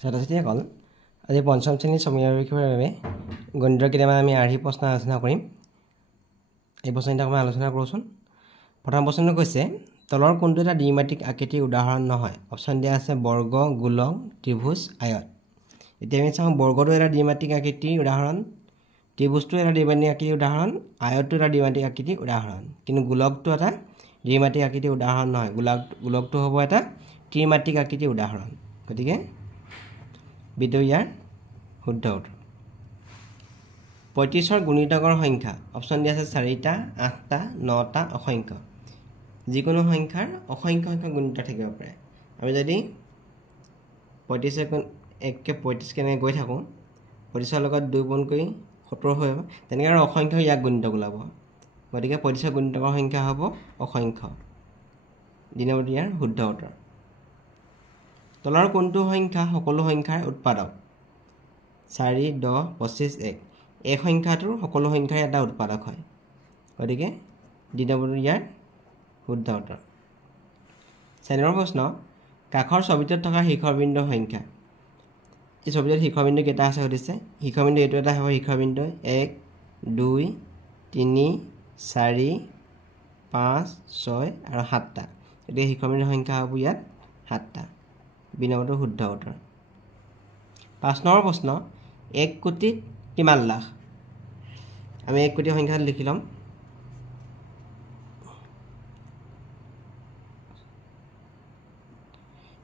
ছাত্ৰ-ছাত্ৰীসকল আজি পঞ্চম শ্ৰেণীৰ সমীক্ষাৰ বিষয়ৰ বাবে গণিতৰ কেইটামান আমি আৰ্হি প্ৰশ্ন আলোচনা কৰিম। এই প্ৰশ্নটো আমি আলোচনা কৰোঁচোন। প্ৰথম প্ৰশ্নটো কৈছে তলৰ কোনটো এটা দ্বিমাত্ৰিক আকৃতিৰ উদাহৰণ নহয়? অপশ্যন দিয়া আছে বৰ্গ, গোলক, ত্ৰিভুজ, আয়ত। এতিয়া আমি চাওঁ বৰ্গটো এটা দ্বিমাত্ৰিক আকৃতিৰ উদাহৰণ, ত্ৰিভুজটো এটা দ্বিমাত্ৰিক আকৃতিৰ উদাহৰণ, আয়তটো এটা দ্বিমাত্ৰিক আকৃতিৰ উদাহৰণ। কিন্তু গোলকটো এটা দ্বিমাত্ৰিক আকৃতিৰ উদাহৰণ নহয়। গোলকটো হ'ব এটা ত্ৰিমাত্ৰিক আকৃতিৰ উদাহৰণ। গতিকে বিটো ইয়াৰ শুদ্ধ উত্তৰ। 35ৰ গুণিতকৰ সংখ্যা অপশ্যন দিয়া আছে 4টা, 8টা, 9টা, অসংখ্য। যিকোনো সংখ্যাৰ অসংখ্য সংখ্যক গুণিত থাকিব পাৰে। আমি যদি 35 কেনেকৈ গৈ থাকোঁ, 35ৰ লগত 2 গুণ কৰি 70 হৈ যাব, তেনেকৈ আৰু অসংখ্য ইয়াক গুণিতক ওলাব। গতিকে 35ৰ গুণিতকৰ সংখ্যা হ'ব অসংখ্য। দিনবদী ইয়াৰ শুদ্ধ উত্তৰ। তলৰ কোনটো সংখ্যা সকলো সংখ্যাৰ উৎপাদক? 4, 10, 25, 1। এই সংখ্যাটোৰ সকলো সংখ্যাৰ এটা উৎপাদক হয়। গতিকে দিনবদী ইয়াৰ শুদ্ধ উত্তৰ। 4 নম্বৰ প্ৰশ্ন, কাষৰ ছবিটোত থকা শীৰ্ষবিন্দুৰ সংখ্যা। এই ছবিটোত শীৰ্ষবিন্দু কেইটা আছে সুধিছে। শীৰ্ষবিন্দু এইটো এটা হ'ব শীৰ্ষবিন্দু 1, 2, 3, 4, 5, 6 আৰু 7টা। গতিকে শীৰ্ষবিন্দুৰ সংখ্যা হ'ব ইয়াত 7টা। বিনম্বৰটো শুদ্ধ উত্তৰ। 5 নম্বৰ প্ৰশ্ন, 1 কোটিত কিমান লাখ? আমি 1 কোটি সংখ্যাটো লিখি ল'ম।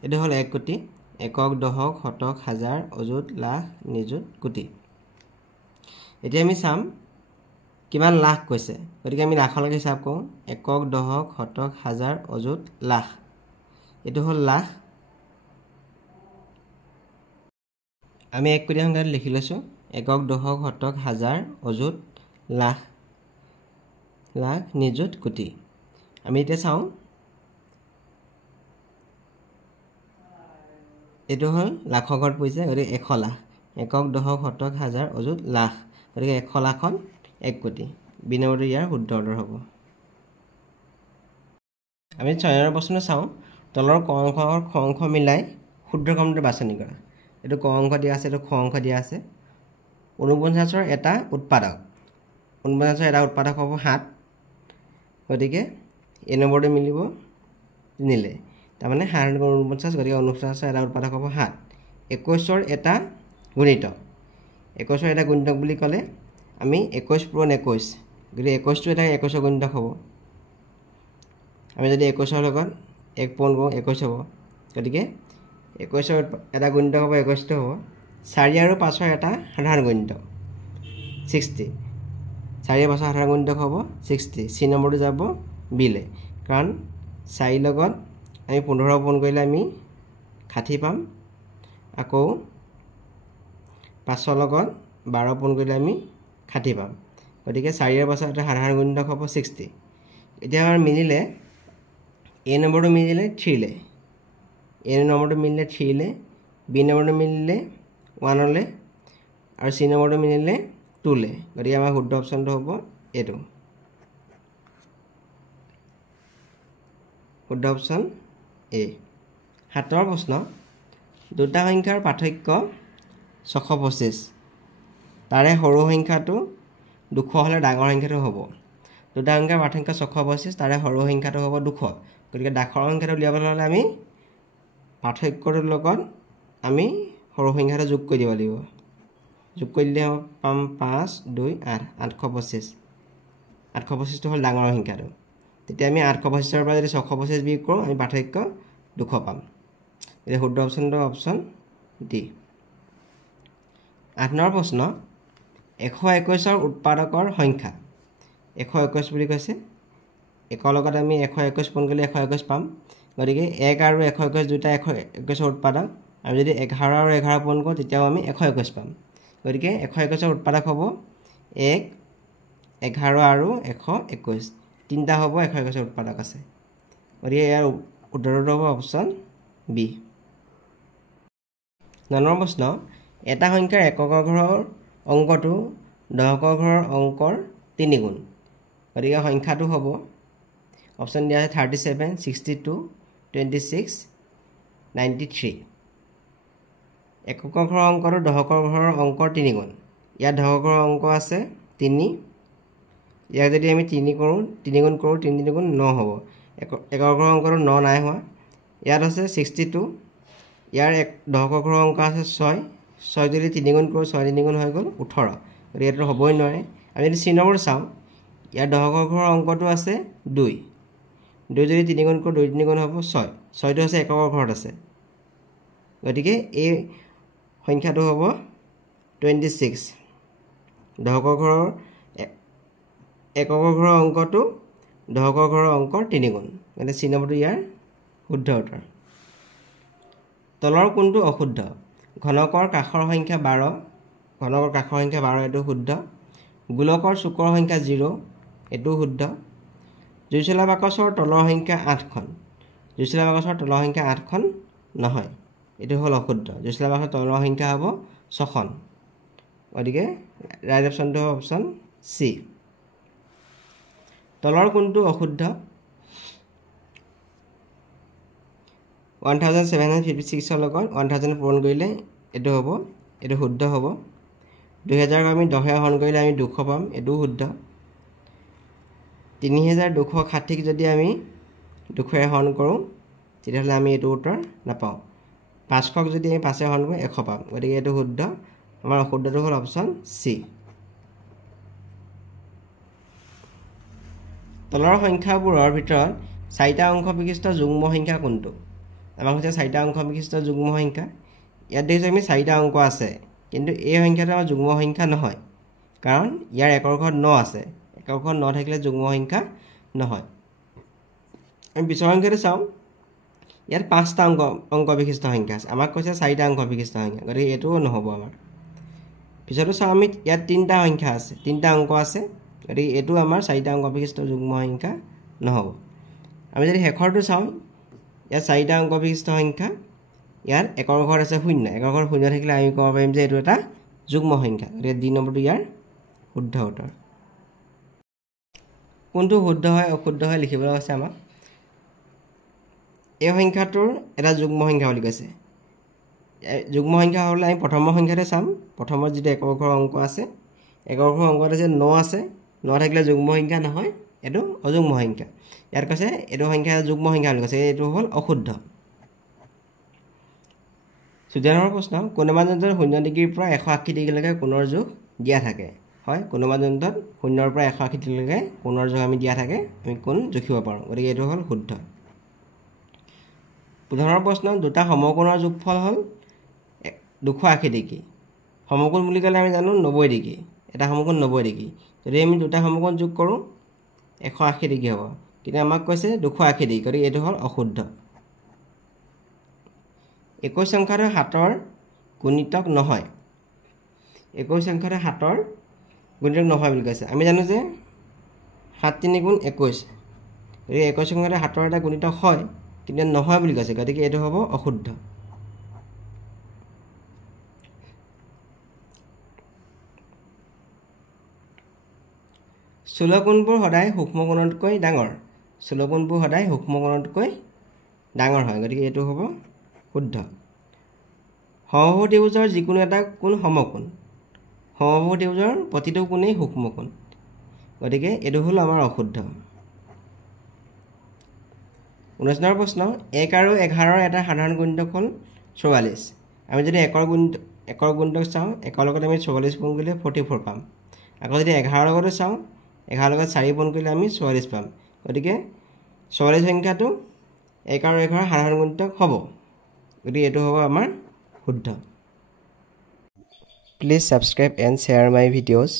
এইটো হ'ল 1 কোটি, একক, দশক, শতক, হাজাৰ, অযুত, লাখ, নিযুত, কোটি। এতিয়া আমি চাম কিমান লাখ কৈছে। গতিকে আমি লাখলৈকে হিচাপ কৰোঁ। একক, দশক, শতক, হাজাৰ, অযুত, লাখ। এইটো হ'ল লাখ। আমি 1 কোটি সংখ্যাটো লিখি লৈছোঁ। একক, দশক, শতক, হাজাৰ, অযুত, লাখ, লাখ, নিযুত, কোটি। আমি এতিয়া চাওঁ এইটো হ'ল লাখৰ ঘৰত পৰিছে। গতিকে 100 লাখ। একক, দশক, শতক, হাজাৰ, অযুত, লাখ। গতিকে 100 লাখ হ'ল 1 কোটি। বিনম্বৰটো ইয়াৰ শুদ্ধ উত্তৰ হ'ব। আমি 6 নম্বৰ প্ৰশ্নটো চাওঁ। তলৰ ক অংশৰ খ অংশ মিলাই শুদ্ধ ক্ৰমটো বাছনি কৰা। এইটো ক অংশ দিয়া আছে, এইটো খ অংশ দিয়া আছে। 49ৰ এটা উৎপাদক। 49ৰ এটা উৎপাদক হ'ব 7। গতিকে এই নম্বৰটো মিলিব, নিলে। তাৰমানে 7 × 49, গতিকে 49ৰ এটা উৎপাদক হ'ব 7। 21ৰ এটা গুণিতক। 21ৰ এটা গুণিতক বুলি ক'লে আমি 21 পূৰণ 21। গতিকে 21টো এটা 21ৰ গুণিতক হ'ব। আমি যদি 21ৰ লগত 1 পূৰণ কৰোঁ 21 হ'ব। গতিকে 21ৰ এটা গুণিতক হ'ব 21টো হ'ব। 4 আৰু 5ৰ এটা সাধাৰণ গুণিতক 60। 4 আৰু 5ৰ সাধাৰণ গুণিতক হ'ব 60। চি নম্বৰটো যাব বিলে। কাৰণ 4 লগত আমি 15 পূৰণ কৰিলে আমি 60 পাম। আকৌ 5ৰ লগত 12 পূৰণ কৰিলে আমি 60 পাম। গতিকে 4 আৰু 5ৰ এটা সাধাৰণ গুণিতক হ'ব 60। এতিয়া আমাৰ মিলিলে এ নম্বৰটো মিলিলে 3লে, এ নম্বৰটো মিলিলে 3লে, বি নম্বৰটো মিলিলে 1লে আৰু চি নম্বৰটো মিলিলে 2লে। গতিকে আমাৰ শুদ্ধ অপশ্যনটো হ'ব এইটো। শুদ্ধ অপশ্যন এ। 7 নম্বৰ প্ৰশ্ন, দুটা সংখ্যাৰ পাৰ্থক্য 625। তাৰে সৰু সংখ্যাটো 200 হ'লে ডাঙৰ সংখ্যাটো হ'ব। দুটা সংখ্যাৰ পাৰ্থক্য 625, তাৰে সৰু সংখ্যাটো হ'ব 200। গতিকে ডাঙৰ সংখ্যাটো উলিয়াবলৈ হ'লে আমি পাৰ্থক্যটোৰ লগত আমি সৰু সংখ্যাটো যোগ কৰি দিব লাগিব। যোগ কৰি দিলে পাম 5, 2, 8, 825। 825টো হ'ল ডাঙৰ সংখ্যাটো। তেতিয়া আমি 825ৰ পৰা যদি 625 বিয়োগ কৰোঁ আমি পাৰ্থক্য 200 পাম। এতিয়া শুদ্ধ অপশ্যনটো অপশ্যন ডি। 8 নম্বৰ প্ৰশ্ন, 121ৰ উৎপাদকৰ সংখ্যা। 121 বুলি কৈছে। 1ৰ লগত আমি 121 পূৰণ কৰিলে 121 পাম। গতিকে 1 আৰু 121 দুটা 121ৰ উৎপাদক। আমি যদি 11 আৰু 11 পূৰণ কৰোঁ তেতিয়াও আমি 121 পাম। গতিকে 121ৰ উৎপাদক হ'ব 1, 11 আৰু 121। তিনিটা হ'ব 121ৰ উৎপাদক আছে। গতিকে ইয়াৰ উত্তৰটো হ'ব অপশ্যন বি। 9 নম্বৰ প্ৰশ্ন, এটা সংখ্যাৰ এককৰ ঘৰৰ অংকটো দশকৰ ঘৰৰ অংকৰ 3 গুণ। গতিকে সংখ্যাটো হ'ব অপশ্যন দিয়া আছে 37, 62, 26, 93। এককৰ ঘৰৰ অংকটো দশকৰ ঘৰৰ অংকৰ 3 গুণ ইয়াত দশকৰ ঘৰৰ অংক আছে 3 ইয়াক যদি আমি 3 কৰোঁ 3 গুণ কৰোঁ 3 গুণ 9 হ'ব একৰ ঘৰৰ অংকটো 9 নাই হোৱা ইয়াত আছে 62 ইয়াৰ দশকৰ ঘৰৰ অংক আছে 6 6 যদি 3 গুণ কৰোঁ 6 3 গুণ হৈ গ'ল 18 গতিকে এইটো হ'বই নোৱাৰে আমি যদি C নম্বৰ চাওঁ ইয়াৰ দশকৰ ঘৰৰ অংকটো আছে 2 2 যদি 3 গুণ কৰোঁ 2 3 গুণ হ'ব 6 6টো আছে এককৰ ঘৰত আছে গতিকে এই সংখ্যাটো হ'ব 26 দশকৰ ঘৰৰ একৰ ঘৰৰ অংকটো দশকৰ ঘৰৰ অংকৰ 3 গুণ গতিকে C নম্বৰটো ইয়াৰ শুদ্ধ উত্তৰ তলৰ কোনটো অশুদ্ধ ঘনকৰ কাষৰ সংখ্যা 12 ঘনকৰ কাষৰ সংখ্যা 12 এটো শুদ্ধ গোলকৰ চুকৰ সংখ্যা 0 এটো শুদ্ধ জুইচলা বাকচৰ তলৰ সংখ্যা 8খন জুইচলা বাকচৰ তলৰ সংখ্যা 8খন নহয় এটো হল অশুদ্ধ জুইচলা বাকচৰ তলৰ সংখ্যা হ'ব 6খন গতিকে ৰাইট অপচনটো হ'ব অপচন সি তলৰ কোনটো অশুদ্ধ 1756 লগত 1000 পূৰণ কৰিলে এটো হ'ব এটো শুদ্ধ হ'ব 2000 আমি 10 হৰণ কৰিলে আমি 200 পাম এটো শুদ্ধ 3260 যদি আমি 200 হৰণ কৰোঁ তেতিয়াহ'লে আমি এটো উত্তৰ নাপাওঁ 500 যদি আমি 5 হৰণ কৰোঁ 100 পাম গতিকে এটো শুদ্ধ আমাৰ অশুদ্ধটো হ'ল অপচন সি তলৰ সংখ্যাবোৰৰ ভিতৰত 4টা অংক বিশিষ্ট যুগ্ম সংখ্যা কোনটো আমাৰ হৈছে 4টা অংক বিশিষ্ট যুগ্ম সংখ্যা ইয়াত দেখিছোঁ আমি 4টা অংক আছে কিন্তু এই সংখ্যাটো আমাৰ যুগ্ম সংখ্যা নহয় কাৰণ ইয়াৰ একৰ ঘৰত 9 আছে একৰ ঘৰত 9 থাকিলে যুগ্ম সংখ্যা নহয় আমি পিছৰ সংখ্যাটো চাওঁ ইয়াত 5টা অংক বিশিষ্ট সংখ্যা আছে আমাক কৈছে 4টা অংক বিশিষ্ট সংখ্যা গতিকে এটোও নহ'ব আমাৰ পিছৰটো চাওঁ আমি ইয়াত 3টা সংখ্যা আছে 3টা অংক আছে গতিকে এটো আমাৰ 4টা অংক বিশিষ্ট যুগ্ম সংখ্যা নহ'ব আমি যদি শেষৰটো চাওঁ ইয়াত 4টা অংক বিশিষ্ট সংখ্যা ইয়াৰ একৰ ঘৰ আছে 0 একৰ ঘৰ 0 থাকিলে আমি ক'ব পাৰিম যে এটো এটা যুগ্ম সংখ্যা গতিকে ডি নম্বৰটো ইয়াৰ শুদ্ধ উত্তৰ কোনটো শুদ্ধ হয় অশুদ্ধ হয় লিখিবলৈ আছে আমাক এই সংখ্যাটোৰ এটা যুগ্ম সংখ্যা বুলি কৈছে যুগ্ম সংখ্যা হ'লে আমি প্ৰথম সংখ্যাটো চাম প্ৰথমৰ যেটো একৰ ঘৰ অংক আছে একৰ ঘৰ অংকত আছে 9 আছে 9 থাকিলে যুগ্ম সংখ্যা নহয় এটো অযুগ্ম সংখ্যা ইয়াৰ কৈছে এটো সংখ্যা যুগ্ম সংখ্যা বুলি কৈছে এটো হ'ল অশুদ্ধ সুজনৰ প্ৰশ্ন কোনোবা যন্ত্ৰত 0 ডিগ্ৰীৰ পৰা 180 ডিগ্ৰীলৈকে কোণৰ জোখ দিয়া থাকে হয় কোনোবা যন্ত্ৰত 0 ৰ পৰা 180 ডিগ্ৰীলৈকে কোণৰ জোখ আমি দিয়া থাকে আমি কোণ জুখিব পাৰোঁ গতিকে এটো হ'ল শুদ্ধ পুনৰ প্ৰশ্ন দুটা সমকোণৰ যোগফল হ'ল 280 ডিগ্ৰী সমকোণ বুলি ক'লে আমি জানো 90 ডিগ্ৰী এটা সমকোণ 90 ডিগ্ৰী যদি আমি দুটা সমকোণ যোগ কৰোঁ 180 ডিগ্ৰী হ'ব কিন্তু আমাক কৈছে 280 ডিগ্ৰী গতিকে এটো হ'ল অশুদ্ধ 21 সংখ্যাটো 7ৰ গুণিতক নহয় 21 সংখ্যাটো 7ৰ গুণিতক নহয় বুলি কৈছে আমি জানো যে 7 3 গুণ 21 এই 21 সংখ্যাটো 7ৰ এটা গুণিতক হয় কিন্তু নহয় বুলি কৈছে গতিকে এটো হ'ব অশুদ্ধ 16 কোণবোৰ সদায় সূক্ষ্ম কোণতকৈ ডাঙৰ 16 কোণবোৰ সদায় সূক্ষ্ম কোণতকৈ ডাঙৰ হয় গতিকে এটো হ'ব শুদ্ধ সমবাহু ত্ৰিভুজৰ যিকোনো এটা কোণ সমকোণ সমবাহু ত্ৰিভুজৰ প্ৰতিটো কোণেই সূক্ষ্ম কোণ গতিকে এটো হ'ল আমাৰ অশুদ্ধ 19 নম্বৰ প্ৰশ্ন 1 আৰু 11 ৰ এটা সাধাৰণ গুণিতক হ'ল 44 আমি যদি একৰ গুণিতক চাওঁ একৰ লগত আমি 44 গুণ কৰিলে 44 পাম আকৌ যদি 11 লগত চাওঁ 11 লগত 4 গুণ কৰিলে আমি 44 পাম গতিকে 44 সংখ্যাটো 1 আৰু 11 সাধাৰণ গুণিতক হ'ব গতিকে এটো হ'ব আমাৰ শুদ্ধ Please subscribe and share my videos.